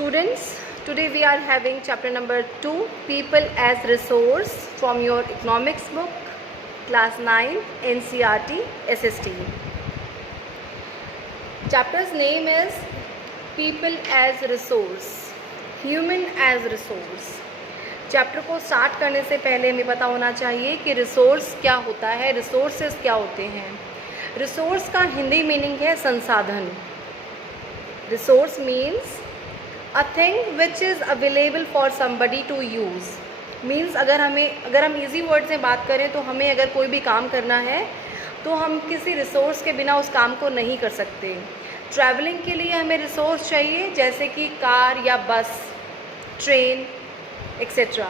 Students, today we are having chapter number 2, People as Resource, from your economics book, class 9, NCERT, SST. Chapter's name is People as Resource, Human as Resource. Chapter को start करने से पहले हमें पता होना चाहिए कि resource क्या होता है, रिसोर्सेज क्या होते हैं. रिसोर्स का हिंदी मीनिंग है संसाधन. Resource means a thing which is available for somebody to use. Means अगर हम इजी वर्ड में बात करें तो हमें अगर कोई भी काम करना है तो हम किसी रिसोर्स के बिना उस काम को नहीं कर सकते. ट्रैवलिंग के लिए हमें रिसोर्स चाहिए, जैसे कि कार या बस, ट्रेन एक्सेट्रा.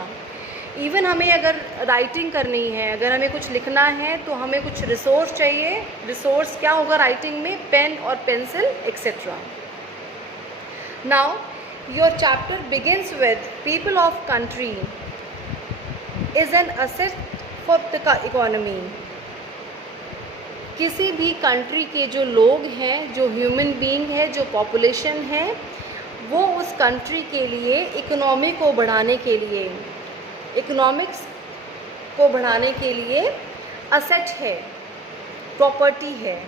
इवन हमें अगर राइटिंग करनी है, अगर हमें कुछ लिखना है तो हमें कुछ रिसोर्स चाहिए. रिसोर्स क्या होगा राइटिंग में? पेन और pencil etcetera. Now your chapter begins with people of country is an asset for the economy. किसी भी कंट्री के जो लोग हैं, जो ह्यूमन बीइंग है, जो पॉपुलेशन है, वो उस कंट्री के लिए इकोनॉमी को बढ़ाने के लिए, इकोनॉमिक्स को बढ़ाने के लिए असेट है, प्रॉपर्टी है.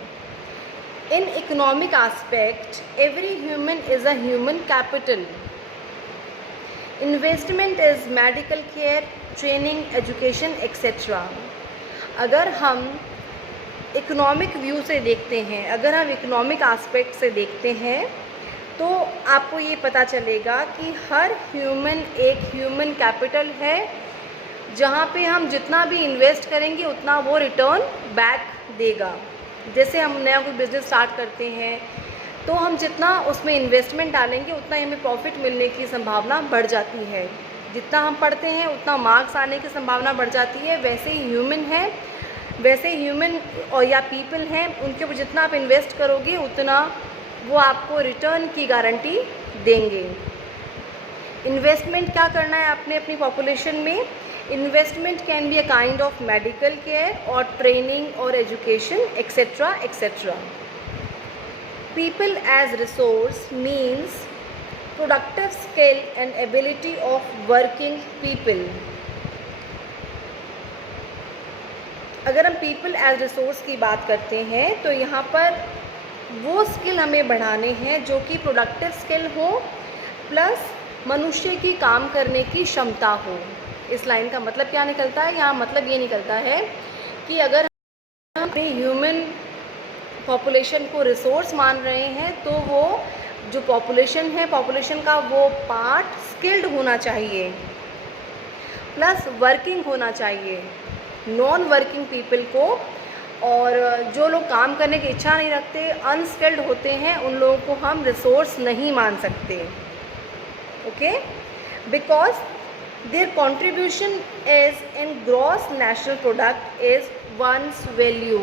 In economic aspect every human is a human capital. Investment is medical care, training, education etcetera. अगर हम इकोनॉमिक व्यू से देखते हैं, अगर हम इकोनॉमिक आस्पेक्ट से देखते हैं, तो आपको ये पता चलेगा कि हर ह्यूमन एक ह्यूमन कैपिटल है, जहाँ पे हम जितना भी इन्वेस्ट करेंगे उतना वो रिटर्न बैक देगा. जैसे हम नया कोई बिज़नेस स्टार्ट करते हैं तो हम जितना उसमें इन्वेस्टमेंट डालेंगे उतना हमें प्रॉफिट मिलने की संभावना बढ़ जाती है. जितना हम पढ़ते हैं उतना मार्क्स आने की संभावना बढ़ जाती है. वैसे ही ह्यूमन है, वैसे ह्यूमन और या पीपल हैं, उनके ऊपर जितना आप इन्वेस्ट करोगे उतना वो आपको रिटर्न की गारंटी देंगे. इन्वेस्टमेंट क्या करना है आपने अपनी पॉपुलेशन में? Investment can be a kind of medical care और ट्रेनिंग और education etcetera etcetera. People as resource means productive skill and ability of working people. अगर हम पीपल एज रिसोर्स की बात करते हैं तो यहाँ पर वो स्किल हमें बढ़ाने हैं जो कि प्रोडक्टिव स्किल हो, प्लस मनुष्य की काम करने की क्षमता हो. इस लाइन का मतलब क्या निकलता है? यहाँ मतलब ये निकलता है कि अगर हम अपनी ह्यूमन पॉपुलेशन को रिसोर्स मान रहे हैं तो वो जो पॉपुलेशन है, पॉपुलेशन का वो पार्ट स्किल्ड होना चाहिए, प्लस वर्किंग होना चाहिए. नॉन वर्किंग पीपल को और जो लोग काम करने की इच्छा नहीं रखते, अनस्किल्ड होते हैं, उन लोगों को हम रिसोर्स नहीं मान सकते. Okay, because their contribution is in gross national product is one's value.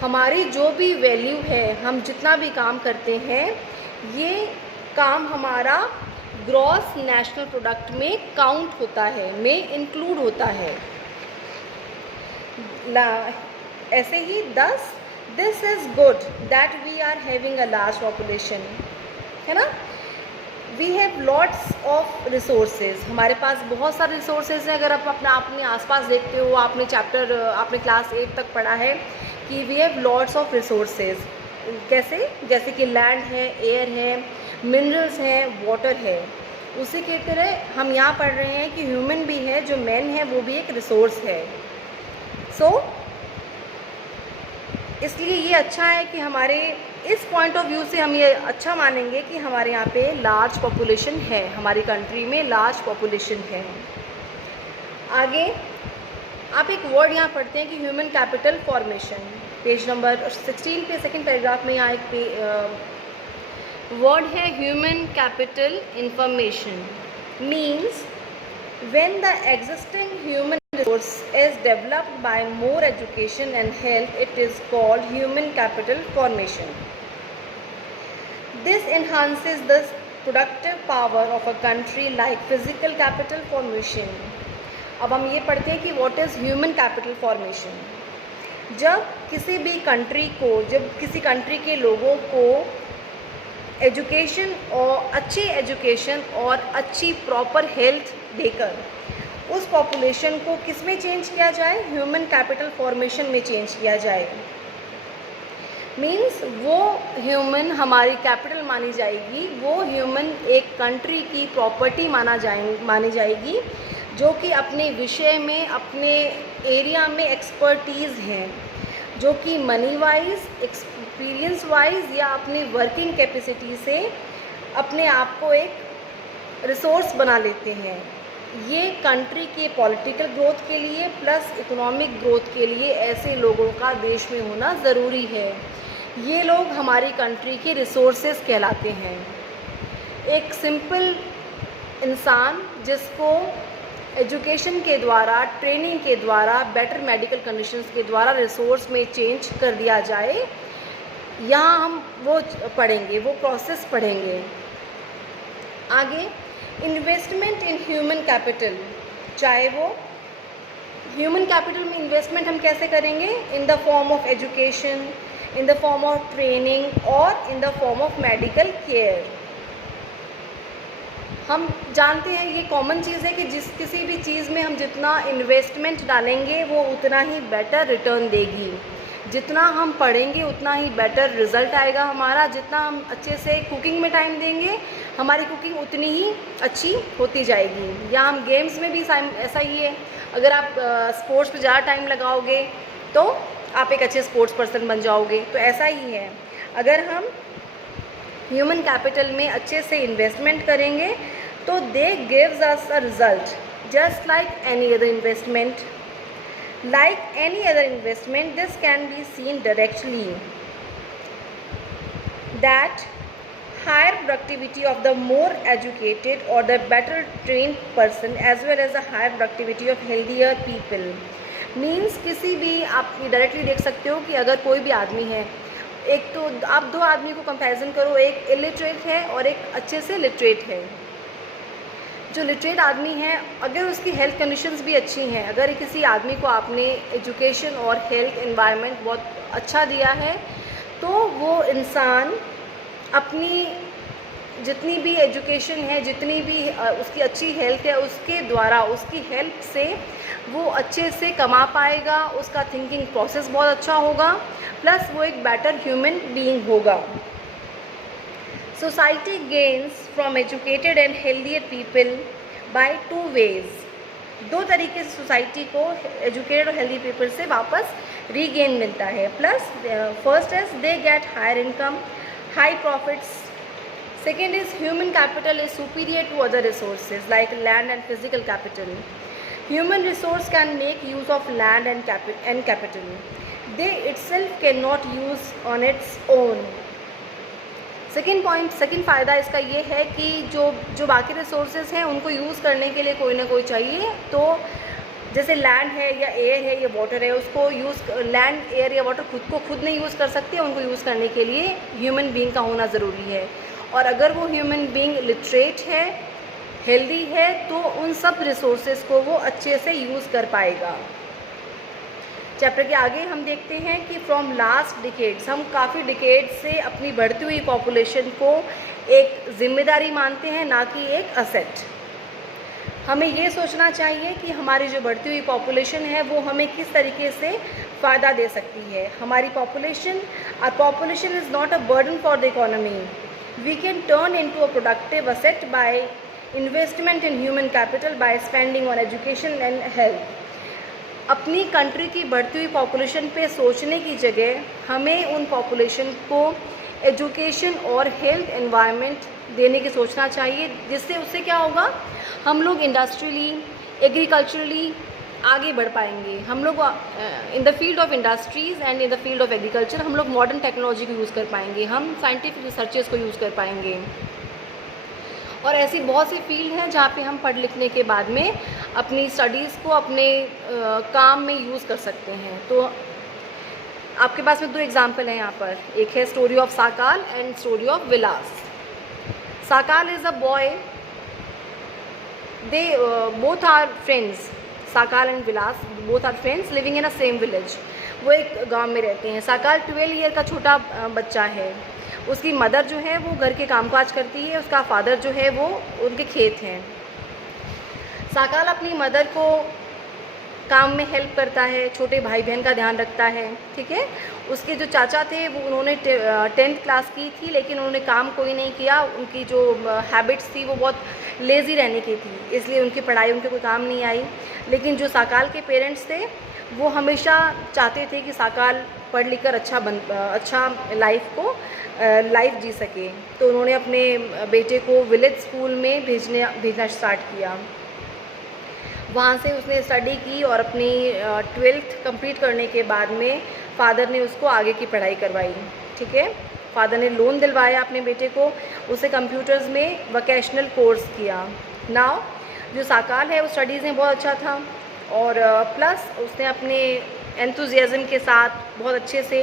हमारी जो भी वैल्यू है, हम जितना भी काम करते हैं, ये काम हमारा ग्रॉस नेशनल प्रोडक्ट में काउंट होता है, में इंक्लूड होता है. ऐसे ही this is good that we are having a large population, है ना. We have lots of resources. हमारे पास बहुत सारे रिसोर्सेज हैं. अगर आप अपने आसपास देखते हो, आपने क्लास 8 तक पढ़ा है कि we have lots of resources. कैसे? जैसे कि लैंड है, एयर है, मिनरल्स हैं, वाटर है. उसी की तरह हम यहाँ पढ़ रहे हैं कि ह्यूमन भी है, जो मैन है वो भी एक रिसोर्स है. इसलिए ये अच्छा है कि हमारे इस पॉइंट ऑफ व्यू से हम ये अच्छा मानेंगे कि हमारे यहाँ पे लार्ज पॉपुलेशन है, हमारी कंट्री में लार्ज पॉपुलेशन है. आगे आप एक वर्ड यहाँ पढ़ते हैं कि human capital formation. Page number 16 पे सेकंड पैराग्राफ में यहाँ एक वर्ड है human capital information. Means when the existing human resource is developed by more education and help, it is called human capital formation. This enhances the productive power of a country like physical capital formation. अब हम ये पढ़ते हैं कि what is human capital formation. जब किसी country के लोगों को एजुकेशन और अच्छी एजुकेशन और अच्छी प्रॉपर हेल्थ देकर उस पॉपुलेशन को किस में चेंज किया जाए, ह्यूमन कैपिटल फॉर्मेशन में चेंज किया जाए। मीन्स वो ह्यूमन हमारी कैपिटल मानी जाएगी, वो ह्यूमन एक कंट्री की प्रॉपर्टी मानी जाएगी, जो कि अपने विषय में, अपने एरिया में एक्सपर्टीज़ हैं, जो कि मनी वाइज, एक्सपीरियंस वाइज या अपनी वर्किंग कैपेसिटी से अपने आप को एक रिसोर्स बना लेते हैं। ये कंट्री के पॉलिटिकल ग्रोथ के लिए प्लस इकोनॉमिक ग्रोथ के लिए ऐसे लोगों का देश में होना ज़रूरी है। ये लोग हमारी कंट्री के रिसोर्सेज कहलाते हैं। एक सिंपल इंसान जिसको एजुकेशन के द्वारा, ट्रेनिंग के द्वारा, बेटर मेडिकल कंडीशंस के द्वारा रिसोर्स में चेंज कर दिया जाए, यहाँ हम वो पढ़ेंगे, वो प्रोसेस पढ़ेंगे। आगे इन्वेस्टमेंट इन ह्यूमन कैपिटल, चाहे वो ह्यूमन कैपिटल में इन्वेस्टमेंट हम कैसे करेंगे, in the form of education, in the form of training और in the form of medical care. हम जानते हैं, ये कॉमन चीज़ है कि किसी भी चीज़ में हम जितना इन्वेस्टमेंट डालेंगे वो उतना ही बेटर रिटर्न देगी। जितना हम पढ़ेंगे उतना ही बेटर रिज़ल्ट आएगा हमारा। जितना हम अच्छे से कुकिंग में टाइम देंगे, हमारी कुकिंग उतनी ही अच्छी होती जाएगी। या हम गेम्स में भी ऐसा ही है, अगर आप स्पोर्ट्स पे ज़्यादा टाइम लगाओगे तो आप एक अच्छे स्पोर्ट्स पर्सन बन जाओगे। तो ऐसा ही है, अगर हम ह्यूमन कैपिटल में अच्छे से इन्वेस्टमेंट करेंगे तो they gives us a result just like any other investment. Like any other investment, this can be seen directly that higher productivity of the more educated or the better trained person as well as the higher productivity of healthier people. Means किसी भी आप directly देख सकते हो कि अगर कोई भी आदमी है, एक तो आप दो आदमी को कंपैरिजन करो, एक इलिटरेट है और एक अच्छे से लिटरेट है। जो लिटरेट आदमी है, अगर उसकी हेल्थ कंडीशंस भी अच्छी हैं, अगर किसी आदमी को आपने एजुकेशन और हेल्थ एनवायरनमेंट बहुत अच्छा दिया है, तो वो इंसान अपनी जितनी भी एजुकेशन है, जितनी भी उसकी अच्छी हेल्थ है, उसके द्वारा, उसकी हेल्प से वो अच्छे से कमा पाएगा, उसका थिंकिंग प्रोसेस बहुत अच्छा होगा, प्लस वो एक बेटर ह्यूमन बीइंग होगा। Society gains from educated and healthier people by two ways. दो तरीके से सोसाइटी को एजुकेटेड और हेल्दी पीपल से वापस रीगेन मिलता है। Plus first is they get higher income, high profits. Second is human capital is superior to other resources like land and physical capital. Human resource can make use of land and capital. They itself cannot use on its own. Second फ़ायदा इसका ये है कि जो बाकी resources हैं उनको use करने के लिए कोई ना कोई चाहिए। तो जैसे लैंड है या एयर है या वाटर है, उसको लैंड, एयर या वाटर खुद नहीं यूज़ कर सकते, उनको यूज़ करने के लिए ह्यूमन बीइंग का होना ज़रूरी है। और अगर वो ह्यूमन बीइंग लिटरेट है, हेल्दी है, तो उन सब रिसोर्सेज को वो अच्छे से यूज़ कर पाएगा। चैप्टर के आगे हम देखते हैं कि फ्रॉम लास्ट डिकेड्स, हम काफ़ी डिकेड से अपनी बढ़ती हुई पॉपुलेशन को एक जिम्मेदारी मानते हैं, ना कि एक असेट। हमें ये सोचना चाहिए कि हमारी जो बढ़ती हुई पॉपुलेशन है वो हमें किस तरीके से फ़ायदा दे सकती है। हमारी population is not a burden for the economy. We can turn into a productive asset by investment in human capital, by spending on education and health. अपनी कंट्री की बढ़ती हुई पॉपुलेशन पे सोचने की जगह हमें उन पॉपुलेशन को एजुकेशन और हेल्थ एनवायरनमेंट देने की सोचना चाहिए, जिससे उससे क्या होगा, हम लोग इंडस्ट्रियली, एग्रीकल्चरली आगे बढ़ पाएंगे। हम लोग in the field of industries and in the field of agriculture हम लोग मॉडर्न टेक्नोलॉजी को यूज़ कर पाएंगे, हम साइंटिफिक रिसर्चेस को यूज़ कर पाएंगे। और ऐसी बहुत सी फील्ड हैं जहाँ पे हम पढ़ लिखने के बाद में अपनी स्टडीज़ को अपने काम में यूज़ कर सकते हैं। तो आपके पास में दो एग्जाम्पल हैं यहाँ पर, एक है story of Sakal and story of Vilas. Sakal is a boy, they both are friends, Sakal and Vilas both are friends living in a same village. वो एक गांव में रहते हैं। साकाल 12 ईयर का छोटा बच्चा है, उसकी मदर जो है वो घर के कामकाज करती है, उसका फादर जो है वो उनके खेत हैं। साकाल अपनी मदर को काम में हेल्प करता है, छोटे भाई बहन का ध्यान रखता है, ठीक है। उसके जो चाचा थे वो उन्होंने 10th क्लास की थी, लेकिन उन्होंने काम कोई नहीं किया। उनकी जो हैबिट्स थी वो बहुत लेज़ी रहने की थी, इसलिए उनकी पढ़ाई उनके कोई काम नहीं आई। लेकिन जो साकाल के पेरेंट्स थे वो हमेशा चाहते थे कि साकाल पढ़ लिख कर अच्छा लाइफ जी सके। तो उन्होंने अपने बेटे को विलेज स्कूल में भेजना स्टार्ट किया। वहाँ से उसने स्टडी की और अपनी 12th कंप्लीट करने के बाद में फ़ादर ने उसको आगे की पढ़ाई करवाई, ठीक है। फ़ादर ने लोन दिलवाया अपने बेटे को, उसे कंप्यूटर्स में वोकेशनल कोर्स किया। नाउ जो साकाल है वो स्टडीज़ में बहुत अच्छा था और प्लस उसने अपने एंथुजियाज़म के साथ बहुत अच्छे से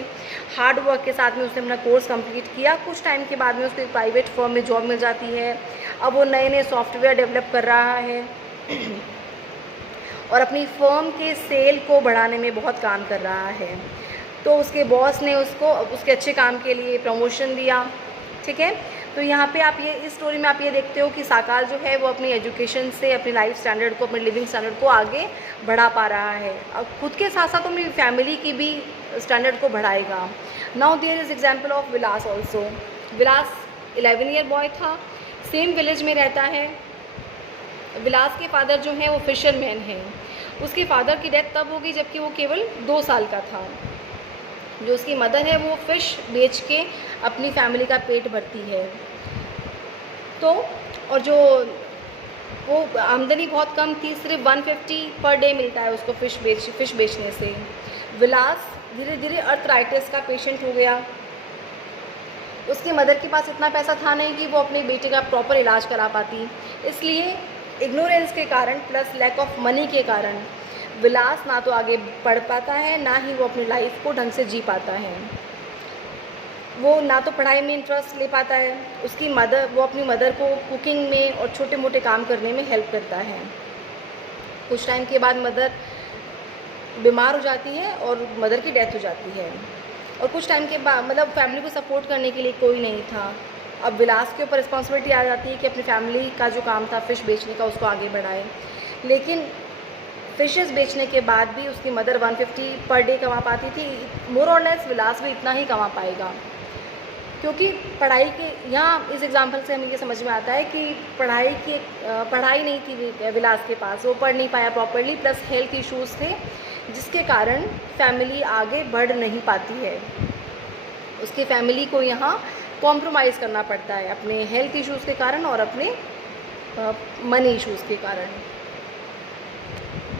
हार्ड वर्क के साथ में उसने अपना कोर्स कंप्लीट किया। कुछ टाइम के बाद में उसको एक प्राइवेट फर्म में जॉब मिल जाती है। अब वो नए नए सॉफ्टवेयर डेवलप कर रहा है और अपनी फर्म के सेल को बढ़ाने में बहुत काम कर रहा है। तो उसके बॉस ने उसको उसके अच्छे काम के लिए प्रमोशन दिया, ठीक है। तो यहाँ पे आप ये इस स्टोरी में आप ये देखते हो कि साकाल जो है वो अपनी एजुकेशन से अपनी लाइफ स्टैंडर्ड को, अपने लिविंग स्टैंडर्ड को आगे बढ़ा पा रहा है। अब खुद के साथ साथ अपनी फैमिली की भी स्टैंडर्ड को बढ़ाएगा। Now there is example of Vilas also. Vilas 11 year boy था, सेम विलेज में रहता है। विलास के फादर जो हैं वो फिशरमैन हैं। उसके फादर की डेथ तब हो गई जबकि वो केवल 2 साल का था। जो उसकी मदर है वो फ़िश बेच के अपनी फैमिली का पेट भरती है। तो और जो वो आमदनी बहुत कम थी, सिर्फ 150 पर डे मिलता है उसको फ़िश बेचने से। विलास धीरे धीरे अर्थराइटिस का पेशेंट हो गया। उसकी मदर के पास इतना पैसा था नहीं कि वो अपने बेटे का प्रॉपर इलाज करा पाती, इसलिए इग्नोरेंस के कारण प्लस लैक ऑफ मनी के कारण विलास ना तो आगे पढ़ पाता है, ना ही वो अपनी लाइफ को ढंग से जी पाता है। वो ना तो पढ़ाई में इंटरेस्ट ले पाता है। वो अपनी मदर को कुकिंग में और छोटे मोटे काम करने में हेल्प करता है। कुछ टाइम के बाद मदर बीमार हो जाती है और मदर की डेथ हो जाती है। और कुछ टाइम के बाद मतलब फैमिली को सपोर्ट करने के लिए कोई नहीं था। अब विलास के ऊपर रिस्पॉन्सिबिलिटी आ जाती है कि अपनी फैमिली का जो काम था फ़िश बेचने का उसको आगे बढ़ाए। लेकिन फ़िशेस बेचने के बाद भी उसकी मदर 150 पर डे कमा पाती थी। मोर और लेस विलास भी इतना ही कमा पाएगा, क्योंकि पढ़ाई के यहाँ इस एग्जांपल से हमें ये समझ में आता है कि पढ़ाई नहीं थी विलास के पास, वो पढ़ नहीं पाया प्रॉपरली, प्लस हेल्थ इश्यूज़ थे जिसके कारण फैमिली आगे बढ़ नहीं पाती है। उसकी फैमिली को यहाँ कॉम्प्रोमाइज़ करना पड़ता है अपने हेल्थ इश्यूज़ के कारण और अपने मनी इश्यूज़ के कारण।